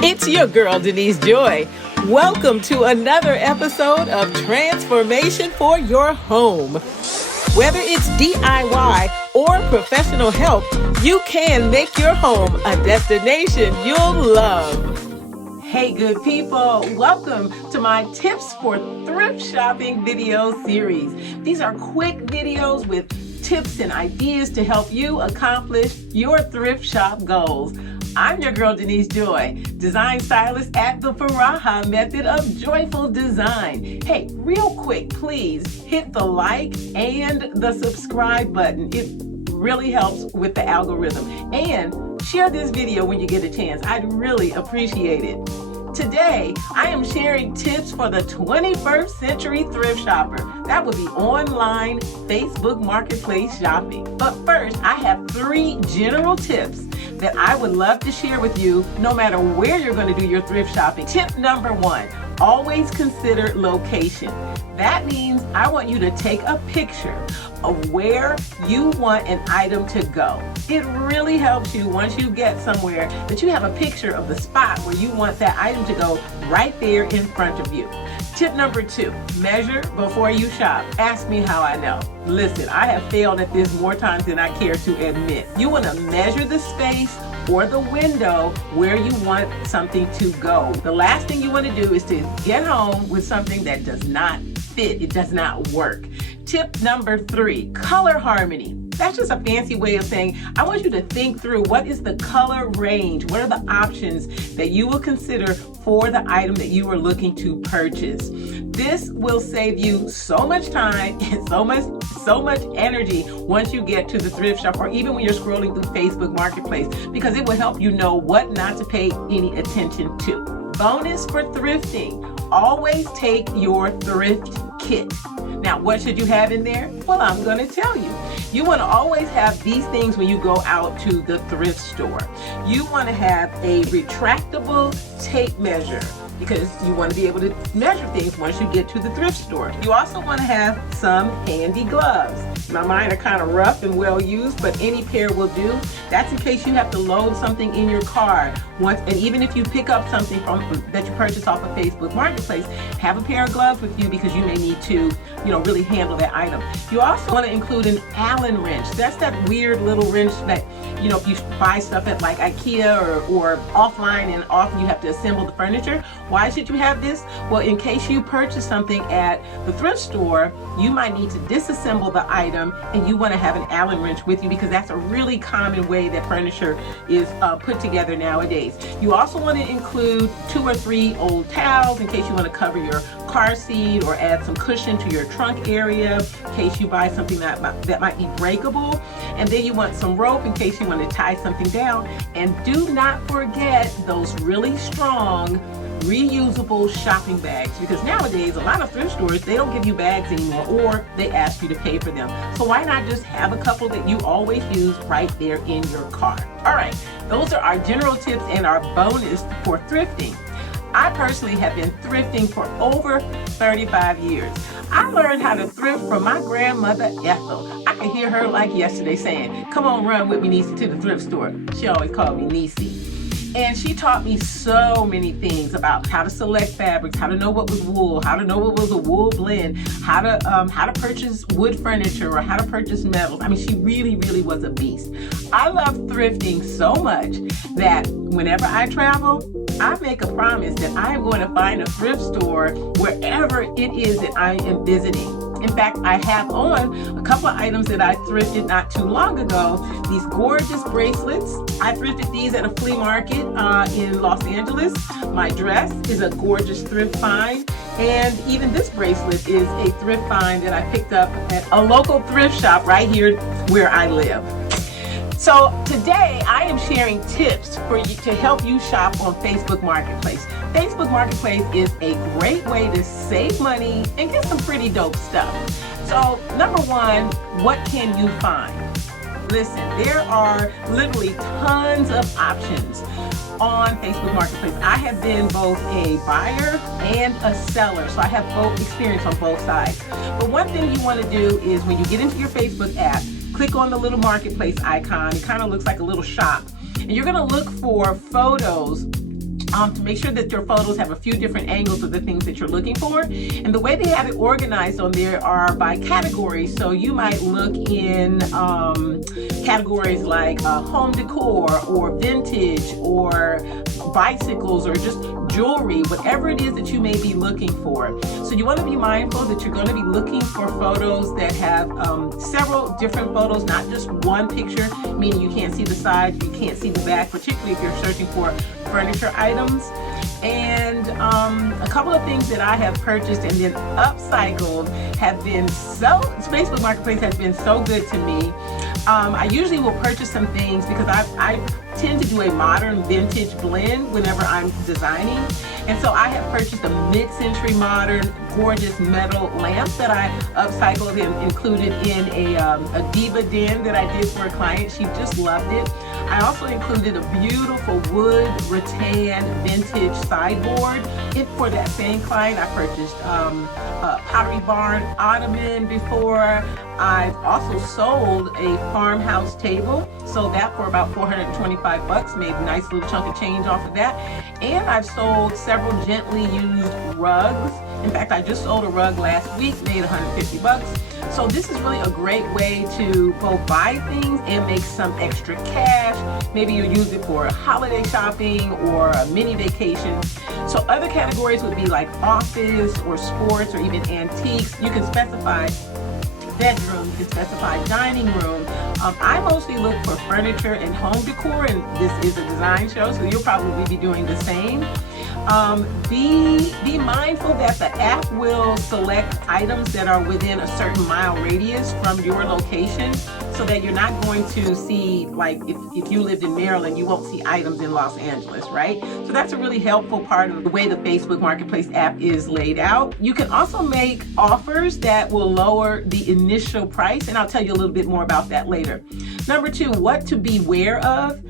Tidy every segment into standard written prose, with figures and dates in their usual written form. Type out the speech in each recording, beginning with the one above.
It's your girl, Denise Joy. Welcome to another episode of Transformation for Your Home. Whether it's DIY or professional help, you can make your home a destination you'll love. Hey, good people. Welcome to my Tips for Thrift Shopping video series. These are quick videos with tips and ideas to help you accomplish your thrift shop goals. I'm your girl, Denise Joy, design stylist at the Faraha Method of Joyful Design. Hey, real quick, please hit the like and the subscribe button. It really helps with the algorithm. And share this video when you get a chance. I'd really appreciate it. Today, I am sharing tips for the 21st century thrift shopper. That would be online Facebook Marketplace shopping. But first, I have 3 general tips that I would love to share with you no matter where you're going to do your thrift shopping. Tip number 1, always consider location. That means I want you to take a picture of where you want an item to go. It really helps you once you get somewhere that you have a picture of the spot where you want that item to go right there in front of you. Tip number 2, measure before you shop. Ask me how I know. Listen, I have failed at this more times than I care to admit. You want to measure the space or the window where you want something to go. The last thing you want to do is to get home with something that does not fit. It does not work. Tip number 3, color harmony. That's just a fancy way of saying, I want you to think through what is the color range? What are the options that you will consider for the item that you are looking to purchase? This will save you so much time and so much energy once you get to the thrift shop or even when you're scrolling through Facebook Marketplace, because it will help you know what not to pay any attention to. Bonus for thrifting, always take your thrift kit. Now, what should you have in there? Well, I'm going to tell you. You want to always have these things when you go out to the thrift store. You want to have a retractable tape measure because you want to be able to measure things once you get to the thrift store. You also want to have some handy gloves. Now, mine are kind of rough and well used, but any pair will do. That's in case you have to load something in your car. And even if you pick up something that you purchase off of Facebook Marketplace, have a pair of gloves with you because you may need to, really handle that item. You also want to include an Allen wrench. That's that weird little wrench that, if you buy stuff at like IKEA or offline and often you have to assemble the furniture. Why should you have this? Well, in case you purchase something at the thrift store, you might need to disassemble the item and you want to have an Allen wrench with you because that's a really common way that furniture is put together nowadays. You also want to include 2 or 3 old towels in case you want to cover your car seat or add some cushion to your trunk area in case you buy something that might be breakable. And then you want some rope in case you want to tie something down. And do not forget those really strong reusable shopping bags, because nowadays a lot of thrift stores, they don't give you bags anymore or they ask you to pay for them. So why not just have a couple that you always use right there in your car? All right, those are our general tips and our bonus for thrifting. I personally have been thrifting for over 35 years. I learned how to thrift from my grandmother, Ethel. I can hear her like yesterday saying, "Come on, run with me, Niecy, to the thrift store." She always called me Niecy. And she taught me so many things about how to select fabrics, how to know what was wool, how to know what was a wool blend, how to purchase wood furniture or how to purchase metals. I mean, she really, really was a beast. I love thrifting so much that whenever I travel, I make a promise that I am going to find a thrift store wherever it is that I am visiting. In fact, I have on a couple of items that I thrifted not too long ago. These gorgeous bracelets. I thrifted these at a flea market in Los Angeles. My dress is a gorgeous thrift find. And even this bracelet is a thrift find that I picked up at a local thrift shop right here where I live. So today I am sharing tips for you to help you shop on Facebook Marketplace. Facebook Marketplace is a great way to save money and get some pretty dope stuff. So number 1, what can you find? Listen, there are literally tons of options on Facebook Marketplace. I have been both a buyer and a seller, so I have both experience on both sides. But one thing you want to do is when you get into your Facebook app, click on the little marketplace icon. It kind of looks like a little shop. And you're going to look for photos to make sure that your photos have a few different angles of the things that you're looking for. And the way they have it organized on there are by categories. So you might look in categories like home decor or vintage or bicycles or just jewelry, whatever it is that you may be looking for. So you want to be mindful that you're going to be looking for photos that have several different photos, not just one picture, meaning you can't see the side, you can't see the back, particularly if you're searching for furniture items. And a couple of things that I have purchased and then upcycled have been Facebook Marketplace has been so good to me. I usually will purchase some things because I tend to do a modern vintage blend whenever I'm designing. And so I have purchased a mid-century modern gorgeous metal lamp that I upcycled and included in a diva den that I did for a client. She just loved it. I also included a beautiful wood rattan vintage sideboard. For that same client, I purchased a Pottery Barn ottoman before. I've also sold a farmhouse table, sold that for about $425, made a nice little chunk of change off of that. And I've sold several gently used rugs. In fact, I just sold a rug last week, made $150. So this is really a great way to both buy things and make some extra cash. Maybe you use it for holiday shopping or a mini vacation. So other categories would be like office or sports or even antiques. You can specify bedroom, you can specify dining room. I mostly look for furniture and home decor, and this is a design show, so you'll probably be doing the same. Be mindful that the app will select items that are within a certain mile radius from your location, so that you're not going to see, like if you lived in Maryland, you won't see items in Los Angeles, right? So that's a really helpful part of the way the Facebook Marketplace app is laid out. You can also make offers that will lower the initial price, and I'll tell you a little bit more about that later. Number 2, what to beware of?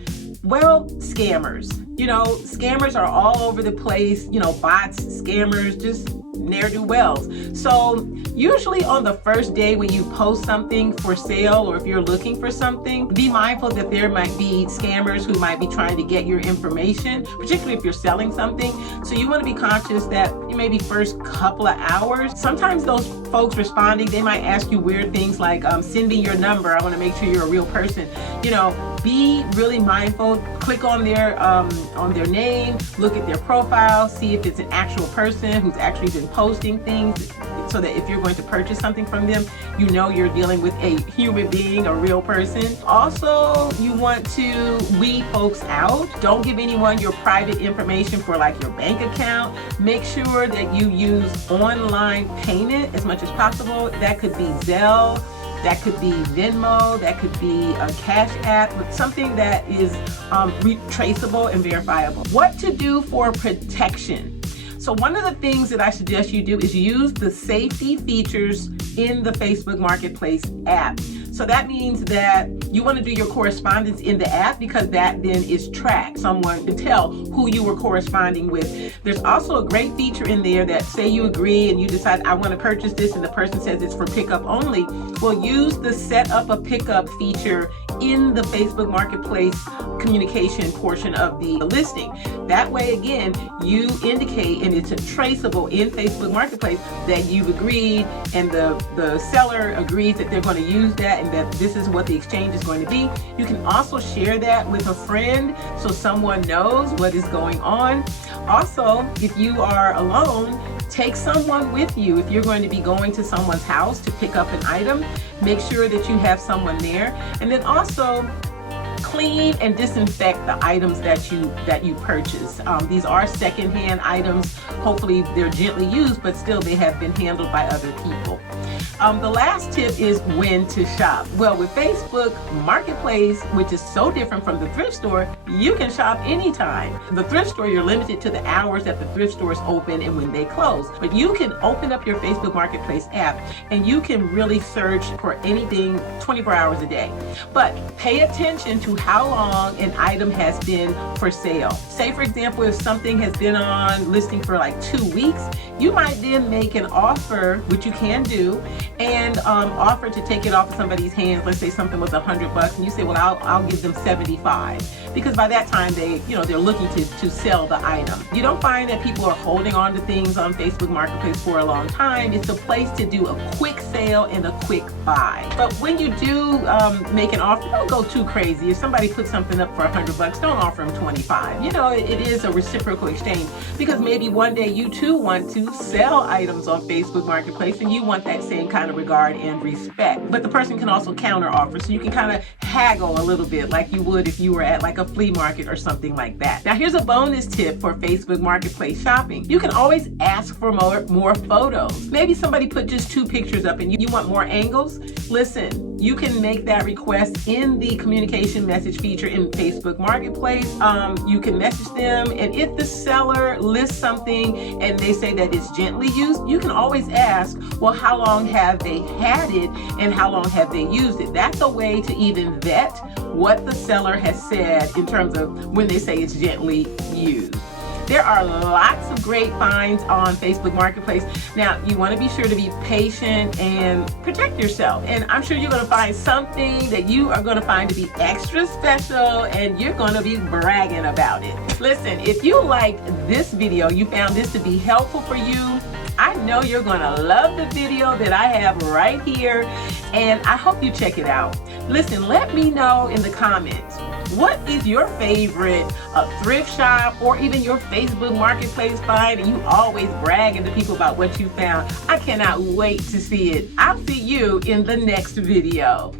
Well, scammers. Scammers are all over the place, bots, scammers, just ne'er-do-wells. So usually on the first day when you post something for sale, or if you're looking for something, be mindful that there might be scammers who might be trying to get your information, particularly if you're selling something. So you want to be conscious that maybe first couple of hours, sometimes those folks responding, they might ask you weird things like, send me your number, I want to make sure you're a real person. Be really mindful. Click on their name, look at their profile, see if it's an actual person who's actually been posting things, so that if you're going to purchase something from them, you're dealing with a human being, a real person. Also, you want to weed folks out. Don't give anyone your private information for like your bank account. Make sure that you use online payment as much as possible. That could be Zelle, that could be Venmo, that could be a Cash App, but something that is traceable and verifiable. What to do for protection? So one of the things that I suggest you do is use the safety features in the Facebook Marketplace app. So that means that you want to do your correspondence in the app, because that then is tracked. Someone can tell who you were corresponding with. There's also a great feature in there that, say you agree and you decide, I want to purchase this, and the person says it's for pickup only. Well, use the set up a pickup feature in the Facebook Marketplace communication portion of the listing. That way, again, you indicate, and it's traceable in Facebook Marketplace, that you've agreed and the seller agrees that they're going to use that and that this is what the exchange is going to be. You can also share that with a friend so someone knows what is going on. Also, if you are alone, take someone with you. If you're going to be going to someone's house to pick up an item, make sure that you have someone there. And then also clean and disinfect the items that you purchase. These are secondhand items. Hopefully they're gently used, but still they have been handled by other people. The last tip is when to shop. Well, with Facebook Marketplace, which is so different from the thrift store, you can shop anytime. The thrift store, you're limited to the hours that the thrift store is open and when they close. But you can open up your Facebook Marketplace app and you can really search for anything 24 hours a day. But pay attention to how long an item has been for sale. Say, for example, if something has been on listing for like 2 weeks, you might then make an offer, which you can do, and offer to take it off of somebody's hands. Let's say something was $100 and you say, well, I'll give them $75. because by that time they're looking to sell the item. You don't find that people are holding on to things on Facebook Marketplace for a long time. It's a place to do a quick sale and a quick buy. But when you do make an offer, don't go too crazy. If somebody puts something up for $100, don't offer them 25. It is a reciprocal exchange, because maybe one day you too want to sell items on Facebook Marketplace and you want that same kind of regard and respect. But the person can also counter offer, so you can kind of haggle a little bit like you would if you were at like a flea market or something like that. Now here's a bonus tip for Facebook Marketplace shopping. You can always ask for more photos. Maybe somebody put just 2 pictures up and you want more angles. Listen, you can make that request in the communication message feature in Facebook Marketplace. You can message them, and if the seller lists something and they say that it's gently used, you can always ask, well, how long have they had it and how long have they used it? That's a way to even vet what the seller has said in terms of when they say it's gently used. There are lots of great finds on Facebook Marketplace. Now, you want to be sure to be patient and protect yourself. And I'm sure you're going to find something that you are going to find to be extra special, and you're going to be bragging about it. Listen, if you liked this video, you found this to be helpful for you, I know you're going to love the video that I have right here, and I hope you check it out. Listen, let me know in the comments, what is your favorite thrift shop or even your Facebook Marketplace find, and you always bragging to people about what you found? I cannot wait to see it. I'll see you in the next video.